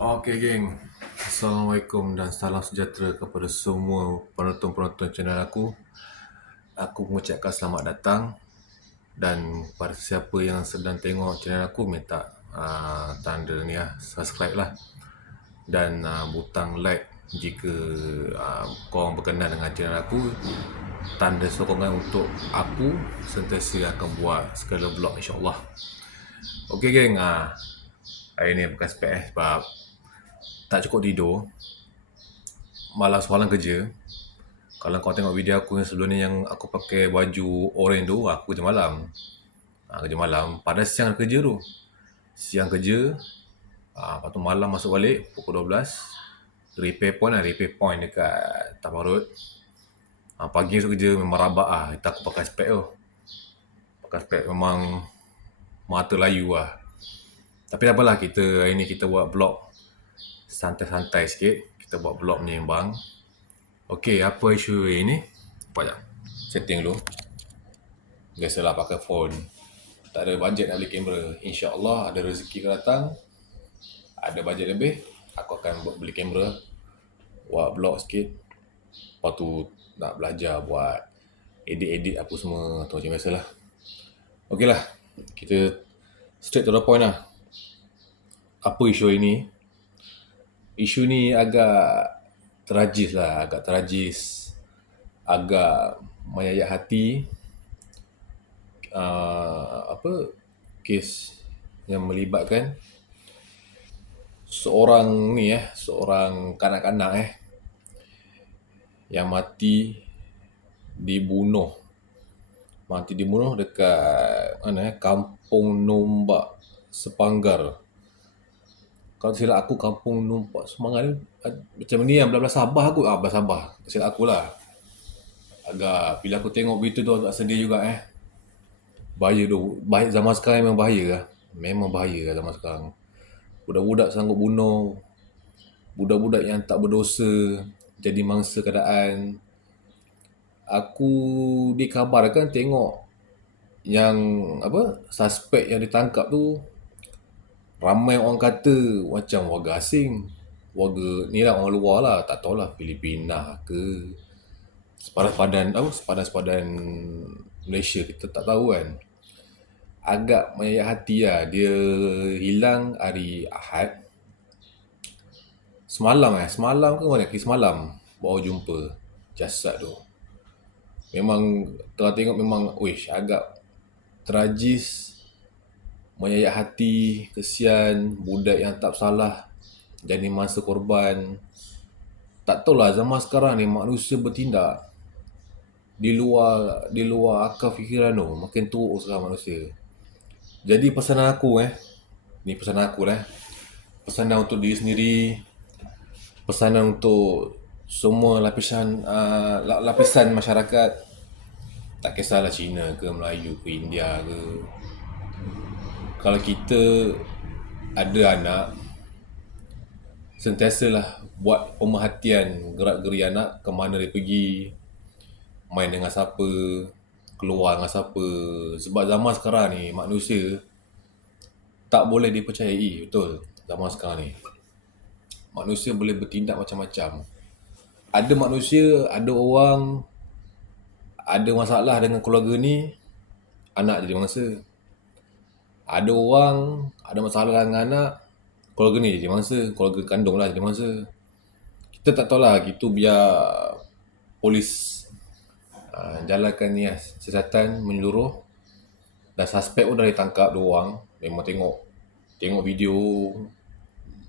Okey geng, Assalamualaikum dan salam sejahtera kepada semua penonton-penonton channel aku. Aku mengucapkan selamat datang dan pada siapa yang sedang tengok channel aku minta tanda ni lah, subscribe lah dan butang like jika korang berkenan dengan channel aku, tanda sokongan untuk aku sentiasa akan buat segala vlog insyaAllah. Okey geng, hari ni bukan spek sebab tak cukup tidur, malas malam kerja. Kalau kau tengok video aku yang sebelum ni yang aku pakai baju orange tu, aku kerja malam. Kerja malam. Pada siang kerja tu. Siang kerja, lepas tu malam masuk balik pukul 12. Repair point dekat Taman Road. Pagi masuk kerja memang rabak lah. Kita aku pakai spek tu. Pakai spek memang mata layu lah. Tapi tak apalah, hari ni kita buat vlog santai-santai sikit. Kita buat vlog menyembang. Okey, apa isu ini? Sekejap. Setting dulu. Biasalah pakai phone. Tak ada bajet nak beli kamera. InsyaAllah ada rezeki akan datang. Ada bajet lebih, aku akan beli kamera. Buat vlog sikit. Lepas tu nak belajar buat edit-edit apa semua. Atau macam biasalah. Okey lah. Kita straight to the point lah. Apa isu ini? Isu ni agak tragis lah. Agak menyayat hati. Kes yang melibatkan seorang kanak-kanak yang mati dibunuh dekat mana Kampung Nombak Sepanggar. Kalau silap aku Kampung Nombak Sepanggar macam ni yang belah-belah Sabah aku. Belah Sabah. Silap aku lah. Agak bila aku tengok berita tu agak sedih juga bahaya tu. Zaman sekarang memang bahaya lah. Memang bahaya lah zaman sekarang. Budak-budak sanggup bunuh budak-budak yang tak berdosa jadi mangsa keadaan. Aku dikabarkan tengok yang suspek yang ditangkap tu, ramai orang kata macam warga asing. Warga ni lah, orang luar lah. Tak tahulah Filipina ke sepadan Malaysia, kita tak tahu kan. Agak menyayat hati lah. Dia hilang hari Ahad. Semalam ke mana? Semalam baru jumpa jasad tu. Memang tengah tengok memang agak tragis, menyayat hati, kesian budak yang tak salah jadi mangsa korban. Tak tahulah zaman sekarang ni manusia bertindak di luar akal fikiran tu. Makin teruk sekarang manusia. Jadi pesanan aku pesanan untuk diri sendiri, pesanan untuk semua lapisan masyarakat, tak kisahlah Cina ke, Melayu ke, India ke. Kalau kita ada anak, sentiasalah buat pemerhatian gerak-geri anak, ke mana dia pergi, main dengan siapa, keluar dengan siapa. Sebab zaman sekarang ni manusia tak boleh dipercayai. Betul, zaman sekarang ni manusia boleh bertindak macam-macam. Ada orang ada masalah dengan keluarga ni, anak jadi mangsa. Ada orang ada masalah dengan anak, keluarga ni jadi mangsa, keluarga kandung lah jadi mangsa. Kita tak tahulah, gitu biar polis jalankan ni siasatan menyeluruh. Dan suspek pun dah ditangkap 2 orang. Memang tengok video,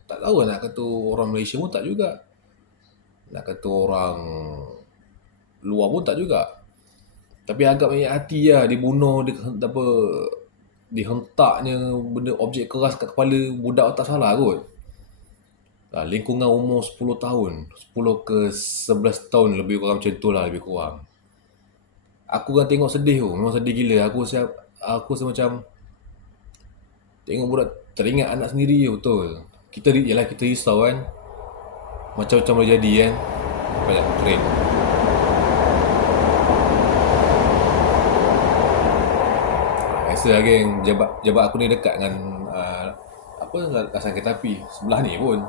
tak tahu nak kata orang Malaysia pun tak juga, nak kata orang luar pun tak juga. Tapi agak menyayat hati lah. Dibunuh, dihentaknya benda objek keras kat kepala budak tak salah kot. Lingkungan umur 10 tahun, 10 ke 11 tahun lebih kurang macam tu lah, lebih kurang. Aku kan tengok sedih tu, memang sedih gila. Aku macam tengok budak, teringat anak sendiri betul. Kita risau kan, macam-macam boleh jadi kan. Banyak keren. Biasa lah geng, jabat aku ni dekat dengan kawasan kereta api sebelah ni pun.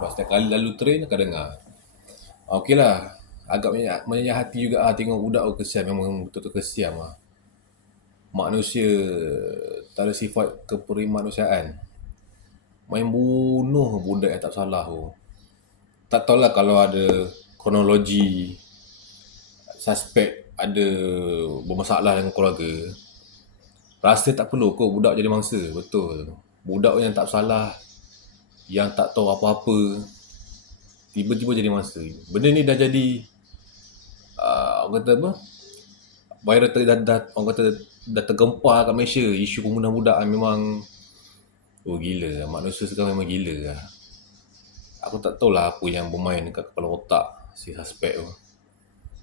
Sebab setiap kali lalu train akan dengar. Okey lah. Agak menyayat hati juga lah tengok budak tu kesian. Memang betul-betul kesian lah. Manusia tak ada sifat keperimanusiaan. Main bunuh budak yang tak salah tu. Tak tahulah kalau ada kronologi suspek ada bermasalah dengan keluarga. Rasa tak perlu kot budak jadi mangsa. Betul. Budak yang tak salah, yang tak tahu apa-apa, tiba-tiba jadi mangsa. Benda ni dah jadi orang kata apa? Viral orang kata dah tergempar kat Malaysia. Isu pembunuhan budak memang gila. Manusia sekarang memang gila lah. Aku tak tahulah apa yang bermain dekat kepala otak si suspek tu.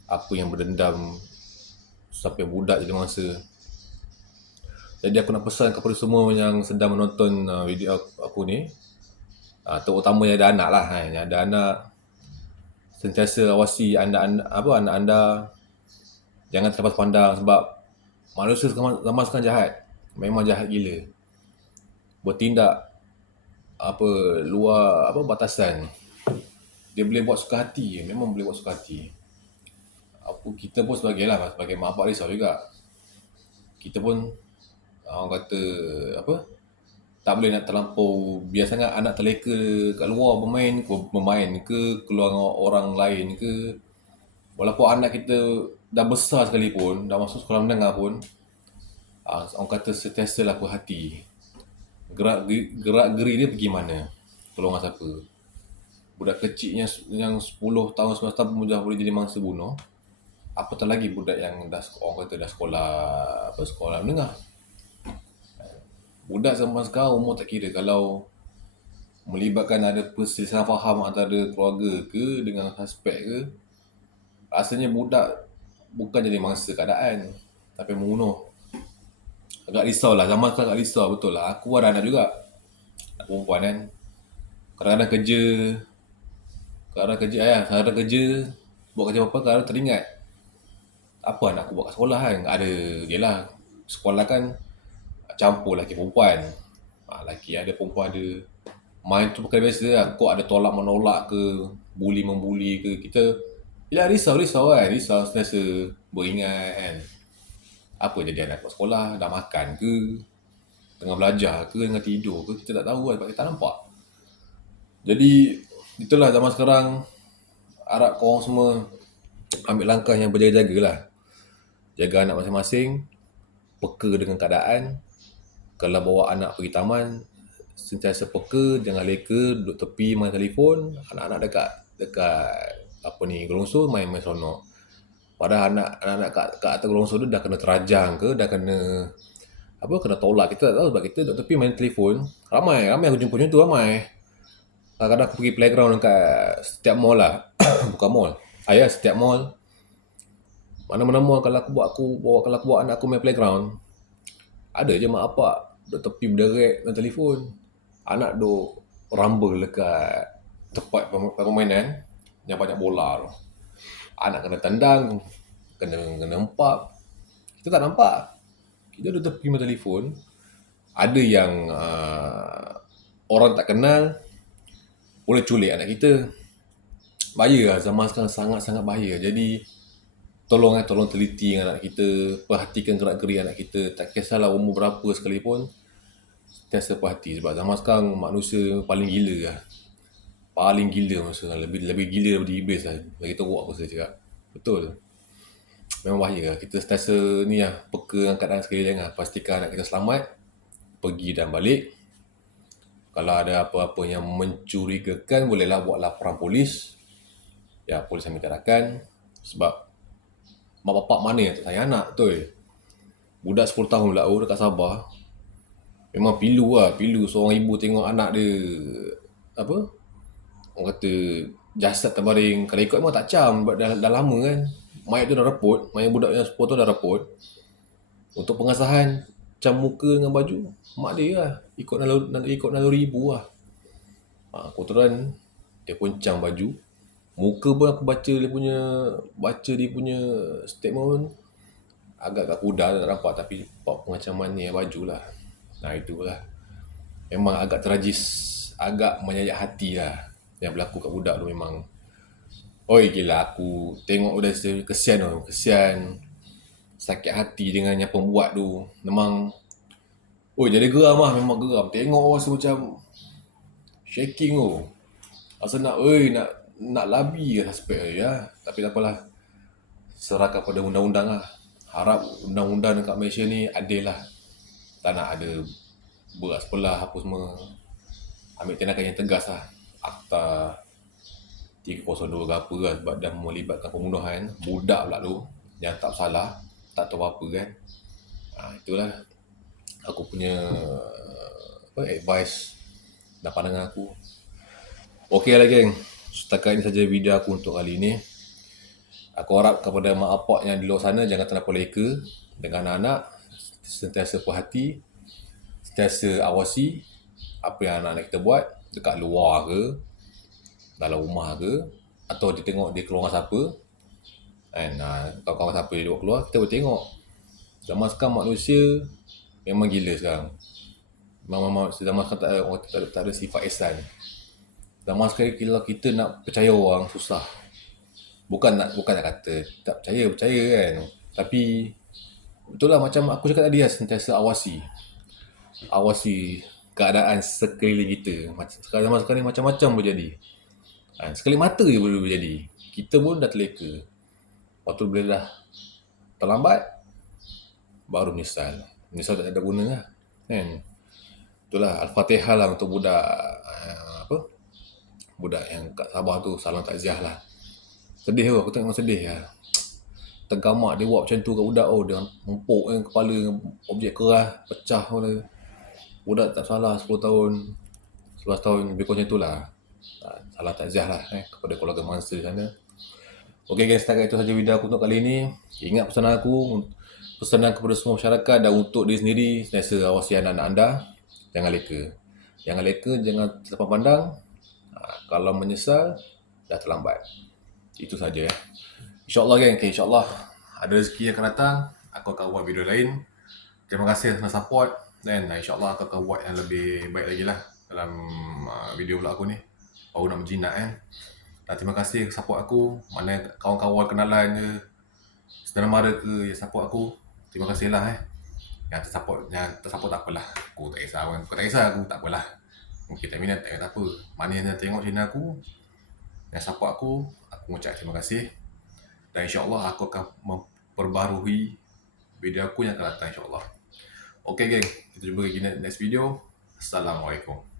Apa yang berdendam sampai budak jadi mangsa. Jadi aku nak pesan kepada semua yang sedang menonton video aku ni, terutama yang ada anak lah, yang ada anak, sentiasa awasi anak anda jangan terlepas pandang sebab manusia zaman sekarang jahat. Memang jahat gila. Bertindak luar batasan. Dia boleh buat suka hati. Memang boleh buat suka hati. Kita pun sebagai mak bapak risau juga. Kita pun orang kata tak boleh nak terlampau biar sangat anak terleka kat luar bermain ke keluar dengan orang lain ke. Walaupun anak kita dah besar sekalipun, dah masuk sekolah menengah pun, orang kata sentiasalah berhati. Gerak geri dia pergi mana, tolong siapa. Budak kecil yang 10 tahun 11 tahun pun dah boleh jadi mangsa bunuh. Apatah lagi budak yang dah sekolah menengah. Budak zaman sekarang umur tak kira. Kalau melibatkan ada perselisihan faham antara keluarga ke dengan suspek ke, rasanya budak bukan jadi mangsa keadaan tapi membunuh. Agak risau lah. Zaman sekarang agak risau. Betul lah. Aku ada anak juga. Anak perempuan kan. Kadang-kadang kerja buat kerja apa, kadang teringat apa anak aku buat kat sekolah kan. Ada je lah. Sekolah kan campur lelaki perempuan. Lelaki ada, perempuan ada. Main tu perkara biasa lah. Kau ada tolak menolak ke, bully membuli ke, kita risau kan. Risau sentiasa beringat kan. Apa jadi anak kat sekolah, dah makan ke, tengah belajar ke, tengah tidur ke, kita tak tahu kan sebab kita tak nampak. Jadi itulah zaman sekarang. Harap korang semua ambil langkah yang berjaga-jaga lah. Jaga anak masing-masing, peka dengan keadaan. Kalau bawa anak pergi taman, sentiasa peka, jangan leka, duduk tepi main telefon. Anak-anak dekat gelongso main seronok. Padahal anak-anak kat atas gelongso tu dah kena terajang ke, dah kena kena tolak. Kita tak tahu sebab kita duduk tepi main telefon. Ramai aku jumpa macam tu, ramai. Kadang-kadang aku pergi playground dekat setiap mall lah. Bukan mall. Setiap mall. Mana-mana mall kalau aku bawa anak aku main playground, ada je mak bapak duduk tepi berderet main telefon. Anak duduk rumble dekat tempat permainan yang banyak bola tu. Anak kena tendang, kena empak. Kita tak nampak. Kita duduk tepi main telefon. Ada yang orang tak kenal boleh culik anak kita. Bahaya lah. Zaman sekarang sangat-sangat bahaya. Jadi tolong teliti dengan anak kita. Perhatikan gerak-geri anak kita. Tak kisahlah umur berapa sekalipun, sentiasa perhati. Sebab zaman sekarang manusia paling gila lah. Paling gila manusia. Lebih gila daripada iblis lah. Lagi teruk aku saya cakap. Betul. Memang bahaya lah. Kita sentiasa ni lah, peka dengan keadaan sekeliling lah. Pastikan anak kita selamat, pergi dan balik. Kalau ada apa-apa yang mencurigakan, bolehlah buat laporan polis. Ya, polis ambil tindakan. Sebab mak bapak mana yang tak sayang anak, betul. Budak 10 tahun pula dekat Sabah. Memang pilu lah. Pilu seorang ibu tengok anak dia orang kata jasad terbaring. Kalau ikut memang tak cam. Dah lama kan. Mayat tu dah reput. Mayat budak yang 10 tahun dah reput. Untuk pengesahan cam muka dengan baju, mak dia lah. Ikut naluri ibu lah. Kebetulan dia pun cam baju. Muka pun aku baca dia punya statement. Agak-agak pudar tak nampak. Tapi pengacaman ni baju lah. Itulah. memang agak tragis, agak menyayat hati lah yang berlaku kat budak tu memang. Oi gila, aku tengok dah kesian tu, kesian, sakit hati dengan yang pembuat tu. Memang, oi jadi geram lah, memang geram. Tengok rasa macam shaking tu. Rasa nak, nak labi ke suspek tu ya. Tapi tak apalah, serahkan pada undang-undang lah. Harap undang-undang dekat Malaysia ni adil lah. Tak nak ada berat sebelah apa semua. Ambil tindakan yang tegas lah. Akta 302 ke apa kan, sebab dah melibatkan pembunuhan budak pula tu yang tak bersalah, tak tahu apa kan. Itulah aku punya advice dan pandangan aku. Okey lah geng, setakat ini saja video aku untuk kali ini. Aku harap kepada mak apak yang di luar sana jangan terlalu leka dengan anak-anak, sentiasa puas hati, sentiasa awasi apa yang anak-anak kita buat dekat luar ke, dalam rumah ke, atau dia tengok dia keluar dengan siapa kan. Kawan-kawan siapa dia bawa keluar, kita boleh tengok. Zaman sekarang manusia memang gila sekarang. Zaman sekarang tak ada sifat ihsan. Zaman sekarang kalau kita nak percaya orang susah. Bukan nak kata tak percaya kan. Tapi betul lah macam aku cakap tadi lah, sentiasa awasi keadaan sekeliling kita. Zaman sekarang ni macam-macam boleh jadi. Sekali mata je boleh jadi. Kita pun dah terleka. Waktu bila dah terlambat, baru menyesal. Menyesal tak ada guna lah. Kan? Itulah Al-Fatihah lah untuk budak budak yang kat Sabah tu, salam takziah lah. Sedih tu, aku tengok sedih lah. Tergamak dia buat macam tu kat budak. Dia mempuk kepala objek keras, pecah pula. Budak tak salah 10 tahun, 11 tahun, lebih kurang macam tu lah. Salam takziah lah kepada keluarga mangsa di sana. Okey guys, setakat itu saja video aku untuk kali ini. Ingat pesanan kepada semua masyarakat dan untuk diri sendiri, sentiasa awasi anak-anak anda. Jangan leka, jangan terlepas pandang. Kalau menyesal, dah terlambat. Itu saja ya. InsyaAllah geng, insyaAllah ada rezeki yang akan datang, aku akan buat video lain. Terima kasih kerana support dan insyaAllah aku akan buat yang lebih baik lagi lah dalam video vlog aku ni. Baru nak berjinak kan. Dan terima kasih support aku. Mana kawan-kawan kenalan je, saudara mara ke yang support aku, terima kasih lah Yang tersupport tak apalah. Aku tak kisah kan. Aku tak kisah, aku tak apalah. Mungkin tak minat, tak apa. Mana yang tengok channel aku, yang support aku ucap terima kasih. Dan insyaAllah aku akan memperbaharui video aku yang akan datang insyaAllah. Okay geng, kita jumpa lagi next video. Assalamualaikum.